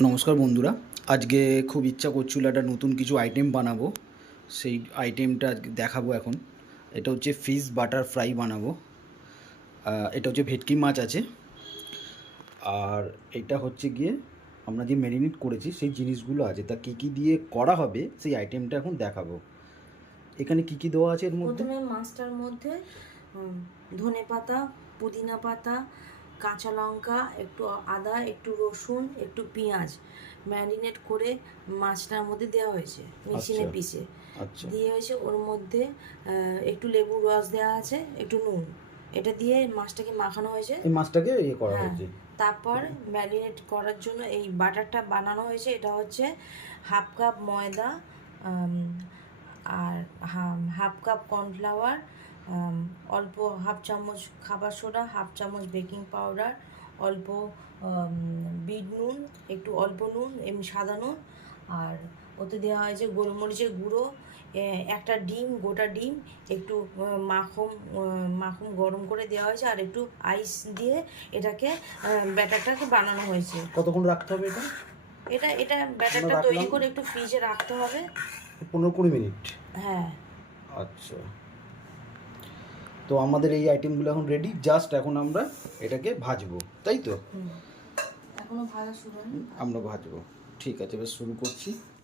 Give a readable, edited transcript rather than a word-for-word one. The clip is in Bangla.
নমস্কার বন্ধুরা, আজকে খুব ইচ্ছা করছিল একটা নতুন কিছু আইটেম বানাবো। সেই আইটেমটা আজকে দেখাবো। এখন এটা হচ্ছে ফিশ বাটার ফ্রাই বানাবো। এটা হচ্ছে ভেটকি মাছ আছে, আর এটা হচ্ছে গিয়ে আমরা যে ম্যারিনেট করেছি সেই জিনিসগুলো আছে। তা কী কী দিয়ে করা হবে সেই আইটেমটা এখন দেখাবো। এখানে কী কী দেওয়া আছে এর মধ্যে? প্রথমে মাছটার মধ্যে ধনেপাতা, পুদিনা পাতা, কাঁচা লঙ্কা, একটু আদা, একটু রসুন, একটু পেঁয়াজ ম্যারিনেট করে মাছটার মধ্যে দেওয়া হয়েছে মেশিনে আচ্ছা পিষে আচ্ছা দিয়ে হয়েছে। ওর মধ্যে একটু লেবুর রস দেওয়া আছে, একটু নুন, এটা দিয়ে মাছটাকে মাখানো হয়েছে। এই মাছটাকে করা হ্যাঁ, হয়েছে। তারপর ম্যারিনেট করার জন্য এই বাটারটা বানানো হয়েছে। এটা হচ্ছে হাফ কাপ ময়দা, আর হাফ কাপ কর্নফ্লাওয়ার, অল্প হাফ চামচ খাবার সোডা, হাফ চামচ বেকিং পাউডার, অল্প বিট নুন, একটু অল্প নুন, এমনি সাদা নুন, আর ওতে দেওয়া হয়েছে গোলমরিচের গুঁড়ো, একটা ডিম, গোটা ডিম, একটু মাখন গরম করে দেওয়া হয়েছে, আর একটু আইস দিয়ে এটাকে ব্যাটারটাকে বানানো হয়েছে। কতক্ষণ রাখতে হবে এটা? এটা এটা ব্যাটারটা তৈরি করে একটু ফ্রিজে রাখতে হবে। 15-20 মিনিট। হ্যাঁ। আচ্ছা, তো আমাদের এই আইটেমগুলো এখন রেডি। জাস্ট এখন আমরা এটাকে ভাজবো, তাই তো? এখনো ভাজা শুরু হয়নি। আমরা ভাজবো। ঠিক আছে, এবার শুরু করছি।